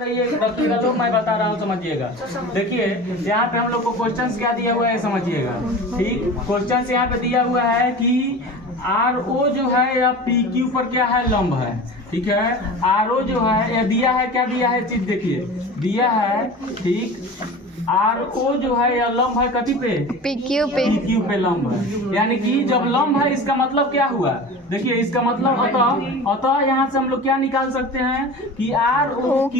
रखिएगा तो मैं बता रहा हूँ, समझिएगा। देखिए यहाँ पे हम लोग को क्वेश्चन क्या दिया हुआ है, समझिएगा। ठीक, क्वेश्चन यहाँ पे दिया हुआ है कि RO जो है या PQ पर क्या है, लंब है। ठीक है, RO जो है या दिया है, क्या दिया है चीज, देखिए दिया है। ठीक, RO जो है या लंब है कथी पे, PQ पे लंब है। यानी कि जब लंब है इसका मतलब क्या हुआ, देखिए इसका मतलब अतः यहाँ से हम लोग क्या निकाल सकते हैं कि ROQ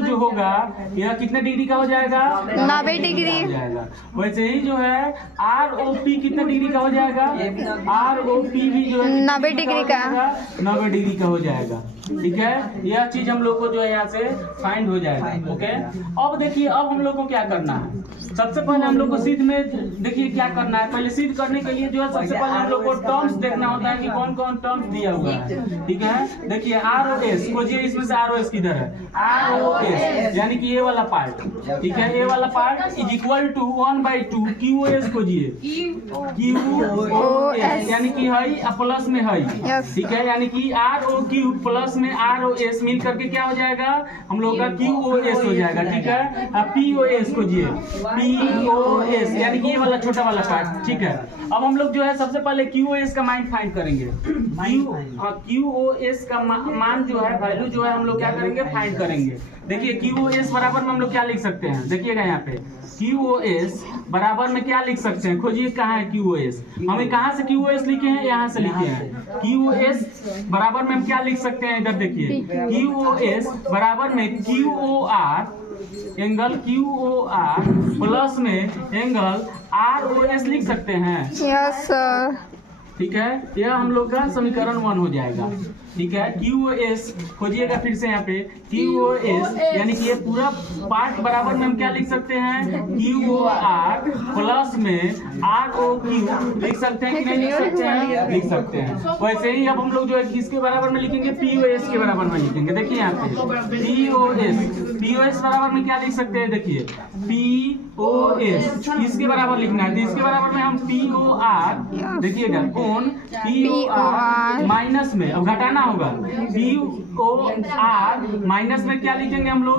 जो होगा यह कितने डिग्री का हो जाएगा, 90 डिग्री हो जाएगा। वैसे ही जो है ROP कितने डिग्री का हो जाएगा, ROP भी जो है 90 डिग्री का, 90 डिग्री का हो जाएगा। ठीक है, यह चीज हम लोग को जो है यहाँ से फाइंड हो जाएगा। ओके, अब देखिए अब हम लोग को क्या करना है, सबसे पहले हम लोग को सिद्ध में देखिए क्या करना है। पहले सिद्ध करने के लिए जो है सबसे पहले हम लोग को टर्म्स देखना होता है कि कौन कौन टर्म्स दिया हुआ है। ठीक है, देखिए ROS खोजिए, इसमें से ROS किधर है, ROS यानी कि ये वाला पार्ट। ठीक है, ये वाला part is equal to 1/2 QOS खोजिए, QOS यानी कि है प्लस में है। ठीक है, यानी कि ROQ प्लस में ROS मिल करके क्या हो जाएगा, हम लोग का QOS हो जाएगा। ठीक है, अब POS खोजिए, POS यानी कि ये वाला छोटा वाला पार्ट। ठीक है, अब हम लोग जो है सबसे पहले QOS का मान फाइंड करेंगे। QOS का मान जो है, वैल्यू जो है हम लोग क्या करेंगे, फाइंड करेंगे। देखिए QOS बराबर में हम लोग क्या लिख सकते हैं, देखिएगा यहाँ पे QOS बराबर में क्या लिख सकते हैं, खोजिए कहाँ है QOS। हमें कहाँ से QOS लिखे हैं, यहाँ से लिखे हैं। QOS बराबर में हम क्या लिख सकते हैं, इधर देखिए QOS बराबर में QOR एंगल QOR प्लस में एंगल ROS लिख सकते हैं। Yes sir. ठीक है, यह हम लोग का समीकरण 1 हो जाएगा। ठीक है, QOS खोजिएगा फिर से यहाँ पे QOS यानी कि ये पूरा पार्ट बराबर में हम क्या लिख सकते हैं, QOR प्लस में ROQ लिख सकते हैं कि नहीं लिख सकते हैं, लिख सकते हैं। वैसे ही अब हम लोग जो है किसके बराबर में लिखेंगे, POS के बराबर में लिखेंगे। देखिए यहाँ पे POS बराबर में क्या लिख सकते हैं, देखिए POS इसके बराबर लिखना है, तो इसके बराबर में हम POR देखिएगा कौन POR माइनस में, अब घटाना होगा, POR माइनस में क्या लिखेंगे हम लोग,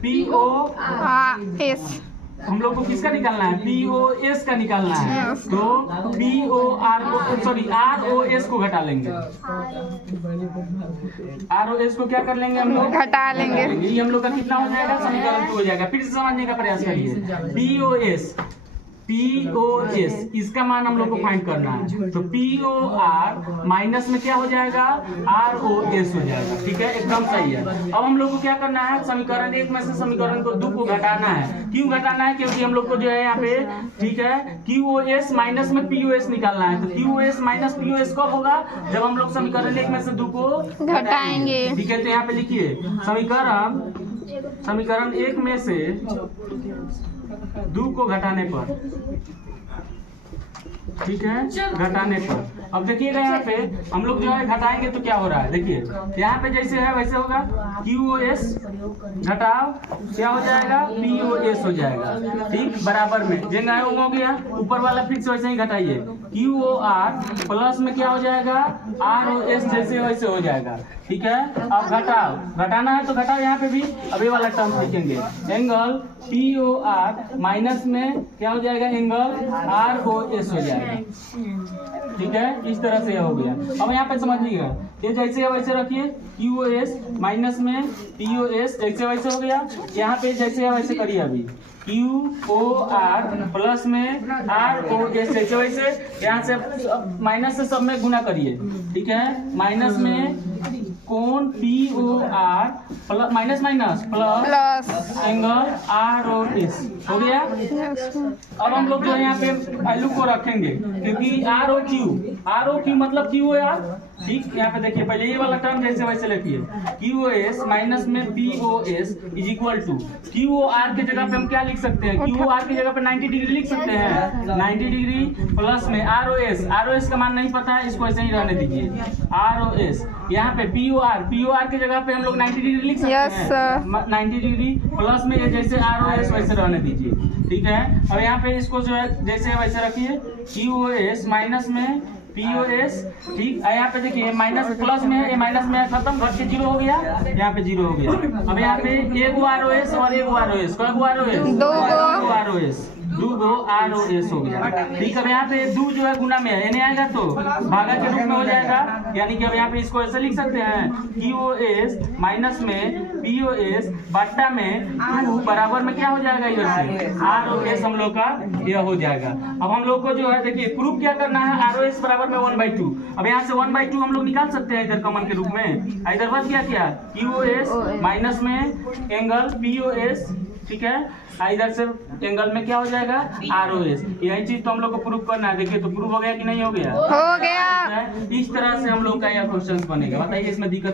POS हम लोग को किसका निकालना है, POS का निकालना है। तो ROS को घटा लेंगे, ROS को क्या कर लेंगे हम लोग, घटा लेंगे। ये हम लोग का कितना हो जाएगा, समीकरण 2 हो जाएगा। फिर से समझने का प्रयास करिए, POS इसका मान हम लोग को फाइंड करना है। तो POR माइनस में क्या हो जाएगा, ROS हो जाएगा। ठीक है, एकदम सही है। अब हम लोग को क्या करना है, समीकरण 1 में से समीकरण को 2 को घटाना है। क्यों घटाना है, क्योंकि हम लोग को जो है यहाँ पे, ठीक है, QOS माइनस में POS निकालना है। तो QOS माइनस POS कब होगा, जब हम लोग समीकरण 1 में से 2 को घटाएंगे। ठीक है, तो यहाँ पे लिखिए समीकरण 1 में से 2 को घटाने पर, ठीक है, घटाने पर। अब देखिएगा यहाँ पे हम लोग जो है घटाएंगे तो क्या हो रहा है, देखिए यहाँ पे जैसे है वैसे होगा, QOS घटाओ क्या हो जाएगा, POS हो जाएगा। ठीक, बराबर में जेंगा हो गया, ऊपर वाला फिक्स वैसे ही घटाइए, QOR प्लस में क्या हो जाएगा, ROS जैसे वैसे हो जाएगा। ठीक है, अब घटाओ, घटाना है तो घटाओ यहाँ पे भी। अब ये वाला टर्म लिखेंगे, एंगल POR माइनस में क्या हो जाएगा, एंगल ROS हो जाएगा। ठीक है, इस तरह से हो गया। अब यहाँ पे समझिएगा, ये जैसे है वैसे रखिए, QOS माइनस में POS जैसे वैसे हो गया। यहाँ पे जैसे है वैसे करिए, अभी QOR प्लस में ROS जैसे वैसे, यहाँ से माइनस से सब में गुना करिए। ठीक है, माइनस में कौन POR plus minus plus angle ROS हो गया। अब हम लोग जो है यहाँ पे वैल्यू को रखेंगे, क्योंकि ROQ मतलब QOR। ठीक, यहाँ पे देखिए पहले ये वाला टर्म जैसे वैसे लिखिए, QOS माइनस में POS is equal to, QOR की जगह पे हम क्या लिख सकते हैं, QOR की जगह पे 90 डिग्री लिख सकते हैं, 90 डिग्री प्लस में ROS का मान नहीं पता है, इसको ऐसे ही रहने दीजिए, ROS। यहाँ पे POR की जगह पे हम लोग 90 डिग्री लिख सकते हैं, 90 डिग्री प्लस में ये जैसे ROS वैसे रहने दीजिए। ठीक है, अब यहाँ पे इसको जो है जैसे वैसे रखिए, QOS माइनस में POS, ठीक। यहाँ पे देखिए माइनस प्लस में है, ये माइनस में है, खत्म, घट के 0 हो गया, यहाँ पे 0 हो गया। अब यहाँ पे एगो ROS और एगो ROS, कईगो ROS? दो गो ROS, 2 ROS हो गया, ठीक। अब यहाँ पे 2 जो है गुना में है, यानी आएगा तो भागा के रूप में हो जाएगा, यानी कि अब यहाँ पे इसको ऐसे लिख सकते हैं QOS माइनस में POS बट्टा में 2 बराबर में क्या हो जाएगा, इधर से ROS हम लोग का यह हो जाएगा। अब हम लोग को जो है देखिए प्रूफ क्या करना है, ROS बराबर में 1/2। अब यहाँ से 1/2 हम लोग निकाल सकते हैं इधर कॉमन के रूप में, इधर बच गया क्या, QOS माइनस में एंगल POS, ठीक है, इधर से एंगल में क्या हो जाएगा, ROS। यही चीज तो हम लोग को प्रूफ करना है। देखिए तो प्रूफ हो गया कि नहीं हो गया? हो गया। इस तरह से हम लोग का यह क्वेश्चन बनेगा। बताइए इसमें दिक्कत